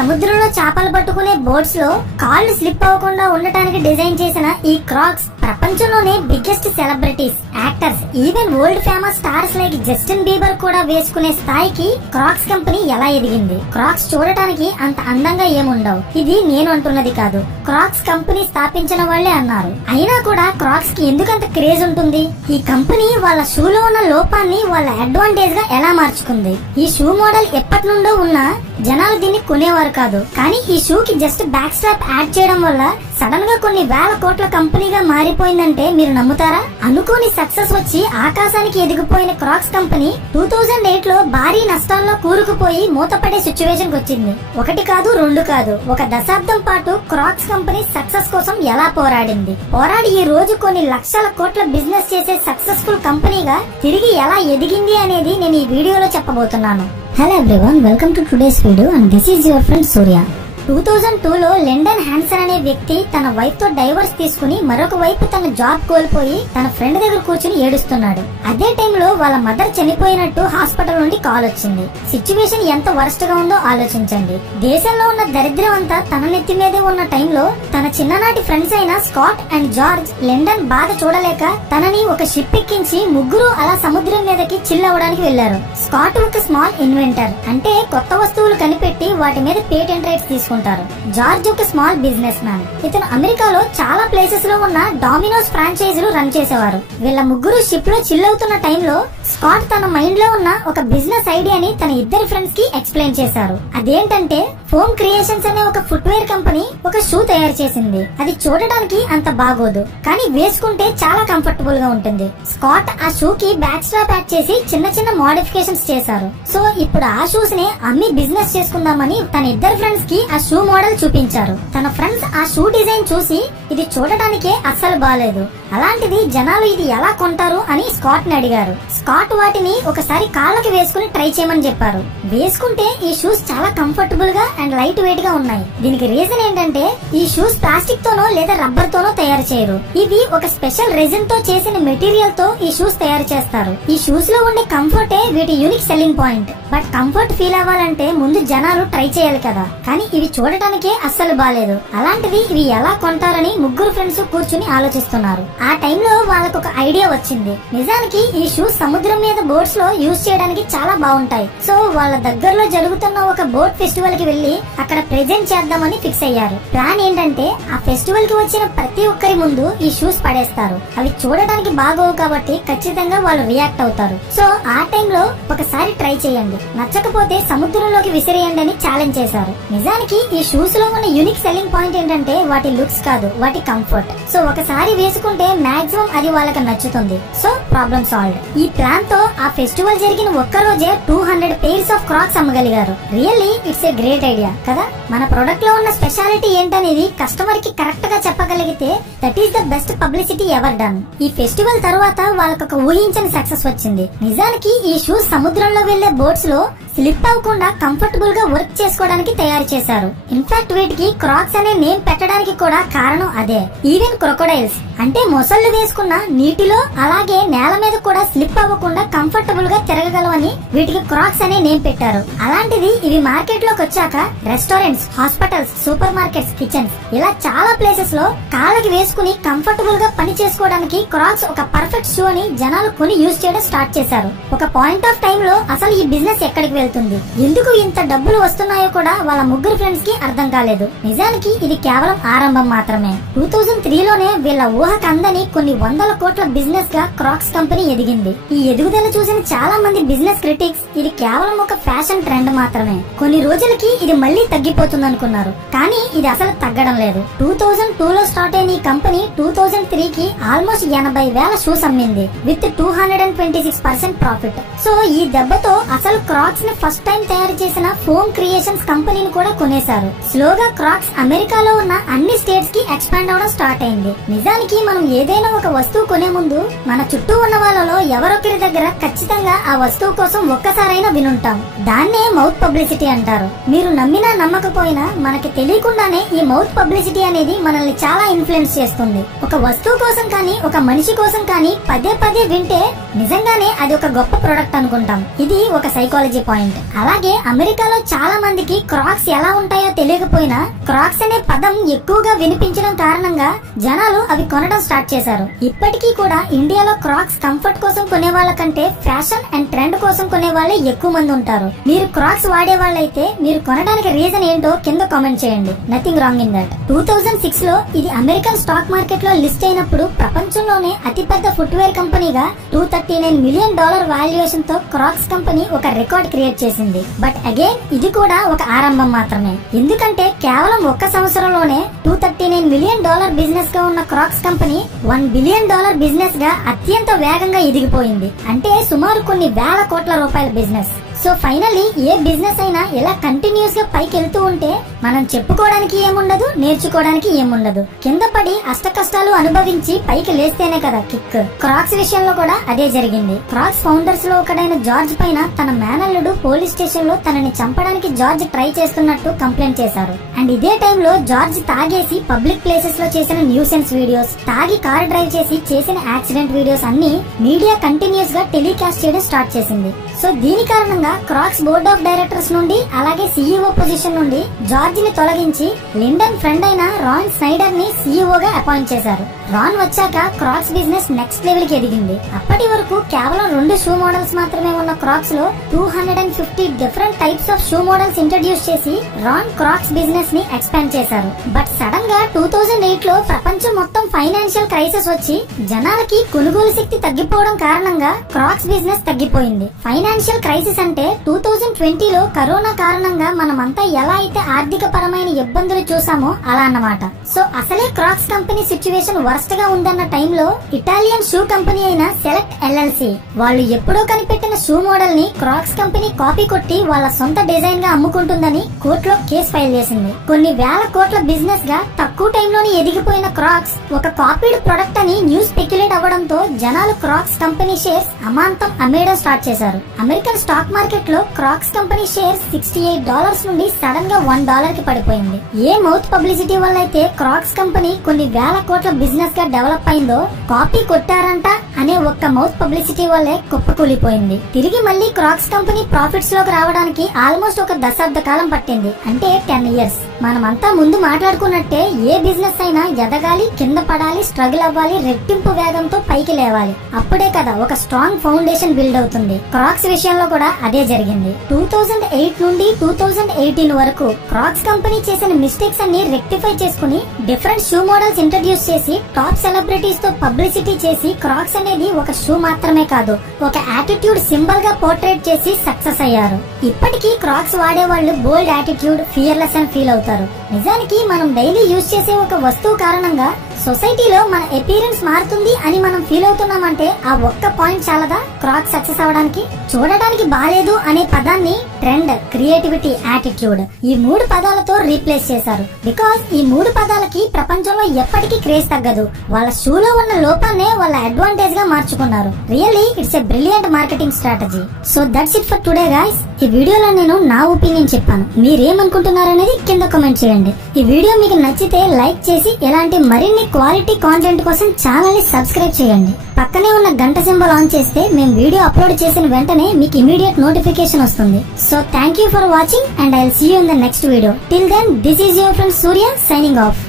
సముద్రంలో చేపలు పట్టుకునే బోట్స్ లో కాళ్ళు స్లిప్ అవ్వకుండా ఉండటానికి డిజైన్ చేసిన ఈ క్రాక్స్ ప్రపంచంలోనే biggest celebrities, actors, even world famous stars like Justin Bieber కూడా వేసుకునే స్థాయికి క్రాక్స్ కంపెనీ ఎలా ఎదిగింది? క్రాక్స్ చూడటానికి అంత అందంగా ఏముండవు. ఇది నేను అంటున్నది కాదు, క్రాక్స్ కంపెనీ స్థాపించిన వాళ్లే అన్నారు. అయినా కూడా క్రాక్స్ కి ఎందుకంత క్రేజ్ ఉంటుంది? ఈ కంపెనీ వాళ్ళ షూలో ఉన్న లోపాన్ని వాళ్ళ అడ్వాంటేజ్ గా ఎలా మార్చుకుంది? ఈ షూ మోడల్ ఎప్పటి నుండో ఉన్నా జనాలు దీన్ని కొనేవారు కాదు. కానీ ఈ షూ కి జస్ట్ బ్యాక్ స్ట్రాప్ యాడ్ చేయడం వల్ల సడన్ గా కొన్ని వేల కోట్ల కంపెనీగా మారిపోయిందంటే మీరు నమ్ముతారా? అనుకోని సక్సెస్ వచ్చి ఆకాశానికి ఎదిగిపోయిన క్రాక్స్ కంపెనీ 2008 లో భారీ నష్టాల్లో కూరుకుపోయి మూతపడే సిచ్యువేషన్ వచ్చింది. ఒకటి కాదు, రెండు కాదు, ఒక దశాబ్దం పాటు క్రాక్స్ కంపెనీ సక్సెస్ కోసం ఎలా పోరాడి ఈ రోజు కొన్ని లక్షల కోట్ల బిజినెస్ చేసే సక్సెస్ఫుల్ కంపెనీగా తిరిగి ఎలా ఎదిగింది అనేది నేను ఈ వీడియోలో చెప్పబోతున్నాను. Hello everyone, welcome to today's video and this is your friend Surya. 2002లో లిండన్ హ్యాన్సన్ అనే వ్యక్తి తన వైఫ్ తో డైవర్స్ తీసుకుని మరొక వైపు తన జాబ్ కోల్పోయి తన ఫ్రెండ్ దగ్గర కూర్చుని ఏడుస్తున్నాడు. అదే టైంలో వాళ్ళ మదర్ చనిపోయినట్టు హాస్పిటల్ నుండి కాల్ వచ్చింది. సిచ్యువేషన్ ఎంత వరస్ట్ గా ఉందో ఆలోచించండి. దేశంలో ఉన్న దరిద్రం అంతా తన నెత్తి మీదే ఉన్న టైంలో తన చిన్ననాటి ఫ్రెండ్స్ అయిన స్కాట్ అండ్ జార్జ్ లిండన్ బాధ చూడలేక తనని ఒక షిప్ ఎక్కించి ముగ్గురు అలా సముద్రం మీదకి చిల్ అవ్వడానికి వెళ్లారు. స్కాట్ ఒక స్మాల్ ఇన్వెంటర్, అంటే కొత్త వస్తువులు కనిపెట్టి వాటి మీద పేటెంట్ రైట్స్ తీసుకుంటారు. జార్జ్ ఒక స్మాల్ బిజినెస్ మ్యాన్. ఇతను అమెరికాలో చాలా ప్లేసెస్ లో ఉన్న డామినోస్ ఫ్రాంచైజీలు రన్ చేసేవారు. వీళ్ళ ముగ్గురు షిప్ లో చిల్ అవుతున్న టైంలో స్కాట్ తన మైండ్ లో ఉన్న ఒక బిజినెస్ ఐడియాని తన ఇద్దరి ఫ్రెండ్స్ కి ఎక్స్ప్లెయిన్ చేశారు. అదేంటంటే ఫోమ్ క్రియేషన్స్ అనే ఒక ఫుట్వేర్ కంపెనీ ఒక షూ తయారు చేసింది. అది చూడడానికి అంత బాగోదు, కానీ వేసుకుంటే చాలా కంఫర్టబుల్ గా ఉంటుంది. స్కాట్ ఆ షూ కి బ్యాక్ స్ట్రాప్ యాడ్ చేసి చిన్న చిన్న మోడిఫికేషన్స్ చేశారు. సో ఇప్పుడు ఆ షూస్ ని అమ్మి బిజినెస్ చేసుకుందామని తన ఇద్దరు ఫ్రెండ్స్ కి ఆ షూ మోడల్ చూపించారు. తన ఫ్రెండ్స్ ఆ షూ డిజైన్ చూసి ఇది చూడటానికే అస్సలు బాలేదు, అలాంటిది జనాలు ఇది ఎలా కొంటారు అని స్కాట్ ని అడిగారు. స్కాట్ వాటిని ఒకసారి కాళ్ళకి వేసుకుని ట్రై చేయమని చెప్పారు. వేసుకుంటే ఈ షూస్ చాలా కంఫర్టబుల్ గా అండ్ లైట్ వెయిట్ గా ఉన్నాయి. దీనికి రీజన్ ఏంటంటే ఈ షూస్ ప్లాస్టిక్ తోనో లేదా రబ్బర్ తోనో తయారు చేయరు. ఇవి ఒక స్పెషల్ రెజిన్ తో చేసిన మెటీరియల్ తో ఈ షూస్ తయారు చేస్తారు. ఈ షూస్ లో ఉండే కంఫర్టే వీటి unique selling point. But comfort feel అవ్వాలంటే ముందు జనాలు ట్రై చేయాలి కదా. కానీ ఇవి చూడటానికే అస్సలు బాలేదు, అలాంటిది ఇవి ఎలా కొంటారని ముగ్గురు ఫ్రెండ్స్ కూర్చుని ఆలోచిస్తున్నారు. ఆ టైంలో వాళ్ళకు ఒక ఐడియా వచ్చింది. నిజానికి ఈ షూస్ సముద్రం మీద బోట్స్ లో యూజ్ చేయడానికి చాలా బాగుంటాయి. సో వాళ్ళ దగ్గరలో జరుగుతున్న ఒక బోట్ ఫెస్టివల్ కి వెళ్లి అక్కడ ప్రెజెంట్ చేద్దామని ఫిక్స్ అయ్యారు. ప్లాన్ ఏంటంటే ఆ ఫెస్టివల్ కి వచ్చిన ప్రతి ఒక్కరి ముందు ఈ షూస్ పడేస్తారు. అవి చూడడానికి బాగోవు కాబట్టి ఖచ్చితంగా వాళ్ళు రియాక్ట్ అవుతారు. సో ఆ టైంలో ఒకసారి ట్రై చేయండి, నచ్చకపోతే సముద్రంలోకి విసిరేయండి అని ఛాలెంజ్ చేశారు. నిజానికి ఈ షూస్ లో ఉన్న యూనిక్ సెల్లింగ్ పాయింట్ ఏంటంటే వాటి లుక్స్ కాదు, వాటి కంఫర్ట్. సో ఒకసారి వేసుకుంటే మాక్సిమం అది వాళ్ళకి నచ్చుతుంది. So problem solved. ఈ ప్లాన్ తో ఆ ఫెస్టివల్ జరిగిన ఒక్క రోజే 200 పెయిర్స్ ఆఫ్ క్రాక్స్ అమ్మగలిగారు. Really it's a great idea కదా. మన ప్రొడక్ట్ లో ఉన్న స్పెషాలిటీ ఏంటనేది కస్టమర్ కి కరెక్ట్ గా చెప్పగలిగితే that is the best publicity ever done. ఈ ఫెస్టివల్ తర్వాత వాళ్ళకి ఒక ఊహించని సక్సెస్ వచ్చింది. నిజానికి ఈ షూస్ సముద్రంలో వెళ్లే బోట్స్ లో స్లిప్ అవ్వకుండా కంఫర్టబుల్ గా వర్క్ చేసుకోవడానికి తయారు చేశారు. ఇన్ఫాక్ట్ వీటికి క్రాక్స్ అనే నేమ్ పెట్టడానికి కూడా కారణం అదే. ఈవెన్ క్రొకోడైల్స్ అంటే మొసళ్ళు వేసుకున్న నీటిలో అలాగే నేల మీద కూడా స్లిప్ అవ్వకుండా కంఫర్టబుల్ గా తిరగగలవని వీటికి క్రాక్స్ అనే నేమ్ పెట్టారు. అలాంటిది ఇవి మార్కెట్ లోకి వచ్చాక restaurants, hospitals, super markets, kitchens ఇలా చాలా ప్లేసెస్ లో కాళ్ళకి వేసుకుని కంఫర్టబుల్ గా పని చేసుకోవడానికి క్రాక్స్ ఒక పర్ఫెక్ట్ షూ అని జనాలు కొని యూజ్ చేయడం స్టార్ట్ చేశారు. ఒక పాయింట్ ఆఫ్ టైం లో అసలు ఈ బిజినెస్ ఎక్కడికి వెళ్తుంది, ఎందుకు ఇంత డబ్బులు వస్తున్నాయో కూడా వాళ్ళ ముగ్గురు ఫ్రెండ్స్ కి అర్థం కాలేదు. నిజానికి ఇది కేవలం ఆరంభం మాత్రమే. 2003లోనే వీళ్ళ ఊహకందని కొన్ని వందల కోట్ల బిజినెస్ గా క్రాక్స్ కంపెనీ ఎదిగింది. ఈ ఎదుగుదల చూసిన చాలా మంది బిజినెస్ క్రిటిక్స్ ఇది కేవలం ఒక ఫ్యాషన్ ట్రెండ్ మాత్రమే, కొన్ని రోజులకి ఇది మళ్ళీ తగ్గిపోతుంది అనుకున్నారు. కానీ ఇది అసలు తగ్గడం లేదు. 2002లో స్టార్ట్ అయిన ఈ కంపెనీ 2003కి ఆల్మోస్ట్ 80,000 షూస్ అమ్మింది విత్ 226% ప్రాఫిట్. సో ఈ దెబ్బతో అసలు క్రాక్స్ ని ఫస్ట్ టైం తయారు చేసిన ఫోమ్ క్రియేషన్స్ కంపెనీని కూడా కొనేశారు. స్లోగా క్రాక్స్ అమెరికాలో ఉన్న అన్ని స్టేట్స్ కి ఎక్స్పాండ్ అవడం స్టార్ట్ అయింది. నిజానికి మనం ఏదైనా ఒక వస్తువు కొనే ముందు మన చుట్టూ ఉన్న వాళ్ళలో ఎవరొకరి దగ్గర ఖచ్చితంగా ఆ వస్తువు కోసం ఒక్కసారైనా వినుంటాం. దాన్నే మౌత్ పబ్లిసిటీ అంటారు. మీరు నమ్మినా నమ్మకపోయినా మనకి తెలియకుండానే ఈ మౌత్ పబ్లిసిటీ అనేది మనల్ని చాలా ఇన్ఫ్లుయెన్స్ చేస్తుంది. ఒక వస్తువు కోసం కానీ ఒక మనిషి కోసం కానీ పదే పదే వింటే నిజంగానే అది ఒక గొప్ప ప్రొడక్ట్ అనుకుంటాం. ఇది ఒక సైకాలజీ పాయింట్. పాయింట్. అలాగే అమెరికాలో చాలా మందికి క్రాక్స్ ఎలా ఉంటాయో తెలియకపోయినా క్రాక్స్ అనే పదం ఎక్కువగా వినిపించడం కారణంగా జనాలు అవి కొనడం స్టార్ట్ చేశారు. ఇప్పటికీ కూడా ఇండియాలో క్రాక్స్ కంఫర్ట్ కోసం కొనే వాళ్ళ కంటే ఫ్యాషన్ అండ్ ట్రెండ్ కోసం కొనే వాళ్ళే ఎక్కువ మంది ఉంటారు. మీరు క్రాక్స్ వాడే వాళ్ళైతే మీరు కొనడానికి రీజన్ ఏంటో కింద కామెంట్ చేయండి. Nothing wrong in that. 2006 లో ఇది అమెరికన్ స్టాక్ మార్కెట్ లో లిస్ట్ అయినప్పుడు ప్రపంచంలోనే అతిపెద్ద ఫుట్వేర్ కంపెనీగా $239 మిలియన్ వాల్యుయేషన్ తో క్రాక్స్ కంపెనీ ఒక రికార్డ్ క్రియేట్ చేసింది. బట్ అగైన్ ఇది కూడా ఒక ఆరంభం మాత్రమే. ఎందుకంటే కేవలం ఒక్క సంవత్సరంలోనే $239 మిలియన్ బిజినెస్ గా ఉన్న క్రాక్స్ కంపెనీ $1 బిలియన్ బిజినెస్ గా అత్యంత వేగంగా ఎదిగిపోయింది. అంటే సుమారు కొన్ని వేల కోట్ల రూపాయల బిజినెస్. సో ఫైనల్లీ ఏ బిజినెస్ అయినా ఇలా కంటిన్యూస్ గా పైకి వెళ్తూ ఉంటే మనం చెప్పుకోవడానికి ఏముండదు, నేర్చుకోవడానికి ఏముండదు. కింద పడి అష్ట కష్టాలు అనుభవించి పైకి లేస్తేనే కదా కిక్. క్రాక్స్ విషయంలో కూడా అదే జరిగింది. క్రాక్స్ ఫౌండర్స్ లో ఒకడైన జార్జ్ పైన తన మేనల్లుడు పోలీస్ స్టేషన్ లో తనని చంపడానికి జార్జ్ ట్రై చేస్తున్నట్టు కంప్లైంట్ చేశారు. అండ్ ఇదే టైంలో జార్జ్ తాగేసి పబ్లిక్ ప్లేసెస్ లో చేసిన న్యూసెన్స్ వీడియోస్, తాగి కార్ డ్రైవ్ చేసి చేసిన యాక్సిడెంట్ వీడియోస్ అన్ని మీడియా కంటిన్యూస్ గా టెలికాస్ట్ చేయడం స్టార్ట్ చేసింది. సో దీని కారణంగా క్రాక్స్ బోర్డ్ ఆఫ్ డైరెక్టర్స్ నుండి అలాగే సీఈఓ పొజిషన్ నుండి జార్జ్ ని తొలగించి లిండన్ ఫ్రెండ్ అయిన రాన్ స్నైడర్ ని సీఈఓ గా అపాయింట్ చేశారు. రాన్ వచ్చాక క్రాక్స్ బిజినెస్ నెక్స్ట్ లెవెల్ కి ఎదిగింది. అప్పటి వరకు కేవలం 2 షూ మోడల్స్ మాత్రమే ఉన్న క్రాక్స్ లో 250 different types of shoe models introduce చేసి రాన్ క్రాక్స్ బిజినెస్ ని ఎక్స్పాండ్ చేశారు. బట్ సడన్ గా 2008 లో ప్రపంచం మొత్తం ఫైనాన్షియల్ క్రైసిస్ వచ్చి జనాలకి కొనుగోలు శక్తి తగ్గిపోవడం కారణంగా క్రాక్స్ బిజినెస్ తగ్గిపోయింది. ఫైనాన్షియల్ క్రైసిస్ అంటే 2020 లో కరోనా కారణంగా మనమంతా ఎలా అయితే ఆర్థిక పరమైన ఇబ్బందులు చూసామో అలా అన్నమాట. సో అసలే క్రాక్స్ కంపెనీ సిచ్యువేషన్ వరస్ట్ గా ఉందన్న టైంలో ఇటాలియన్ షూ కంపెనీ అయిన సెలెక్ట్ LLC వాళ్ళు ఎప్పుడో కనిపెట్టిన షూ మోడల్ ని క్రాక్స్ కంపెనీ కాపీ కొట్టి వాళ్ళ సొంత డిజైన్ గా అమ్ముకుంటుందని కోర్టులో కేసు ఫైల్ చేసింది. కొన్ని వేల కోట్ల బిజినెస్ గా తక్కువ టైంలోనే ఎదిగిపోయిన క్రాక్స్ ఒక కాపీడ్ ప్రొడక్ట్ అని న్యూస్ స్పెక్యులేట్ అవ్వడంతో జనాలు క్రాక్స్ కంపెనీ షేర్స్ అమాంతం అమ్మేయడం స్టార్ట్ చేశారు. అమెరికన్ స్టాక్ మార్కెట్ లో క్రాక్స్ కంపెనీ షేర్స్ $68 నుండి సడన్ గా $1 కి పడిపోయింది. ఏ మౌత్ పబ్లిసిటీ వల్ల అయితే క్రాక్స్ కంపెనీ కొన్ని వేల కోట్ల బిజినెస్ గా డెవలప్ అయిందో కాపీ కొట్టారంట అనే ఒక్క మౌత్ పబ్లిసిటీ వల్లే కుప్పకూలిపోయింది. తిరిగి మళ్ళీ క్రాక్స్ కంపెనీ ప్రాఫిట్స్ లోకి రావడానికి ఆల్మోస్ట్ ఒక దశాబ్ద కాలం పట్టింది. అంటే 10 ఇయర్స్. మనమంతా ముందు మాట్లాడుకున్నట్టే ఏ బిజినెస్ అయినా ఎదగాలి, కింద పడాలి, స్ట్రగుల్ అవ్వాలి, రెట్టింపు వేగంతో పైకి లేవాలి. అప్పుడే కదా ఒక స్ట్రాంగ్ ఫౌండేషన్ బిల్డ్ అవుతుంది. క్రాక్స్ విషయంలో కూడా అదే జరిగింది. 2008 నుండి 2018 వరకు క్రాక్స్ కంపెనీ చేసిన మిస్టేక్స్ అన్ని రెక్టిఫై చేసుకుని డిఫరెంట్ షూ మోడల్స్ ఇంట్రడ్యూస్ చేసి టాప్ సెలబ్రిటీస్ తో పబ్లిసిటీ చేసి క్రాక్స్ అనేది ఒక షూ మాత్రమే కాదు, ఒక యాటిట్యూడ్ సింబల్ గా పోర్ట్రేట్ చేసి సక్సెస్ అయ్యారు. ఇప్పటికీ క్రాక్స్ వాడే వాళ్ళు బోల్డ్ యాటిట్యూడ్, ఫియర్లెస్ అని ఫీల్ అవుతారు. నిజానికి మనం డైలీ యూజ్ చేసే ఒక వస్తువు కారణంగా సొసైటీలో మన అపియరెన్స్ మారుతుంది అని మనం ఫీల్ అవుతున్నామంటే ఆ ఒక్క పాయింట్ చాలదా క్రాక్స్ సక్సెస్ అవడానికి? చూడడానికి బాలేదు అనే పదాన్ని ట్రెండ్, క్రియేటివిటీ, యాటిట్యూడ్ ఈ 3 పదాలతో రీప్లేస్ చేశారు. బికాస్ ఈ 3 పదాలకి ప్రపంచంలో ఎప్పటికీ క్రేజ్ తగ్గదు. వాళ్ళ షూలో ఉన్న లోపాన్నే వాళ్ళ అడ్వాంటేజ్ గా మార్చుకున్నారు. Really it's a brilliant marketing strategy. So that's it for today guys. ఈ వీడియోలో నేను నా ఒపీనియన్ చెప్పాను. మీరేమనుకుంటున్నారు అనేది కింద కామెంట్ చేయండి. ఈ వీడియో మీకు నచ్చితే లైక్ చేసి ఇలాంటి మరిన్ని క్వాలిటీ కాంటెంట్ కోసం ఛానల్ ని సబ్స్క్రైబ్ చేయండి. పక్కనే ఉన్న గంట సింబల్ ఆన్ చేస్తే మేము వీడియో అప్లోడ్ చేసిన వెంటనే మీకు ఇమీడియట్ నోటిఫికేషన్ వస్తుంది. So thank you for watching and I will see you in the next video. Till then this is your friend Surya signing of.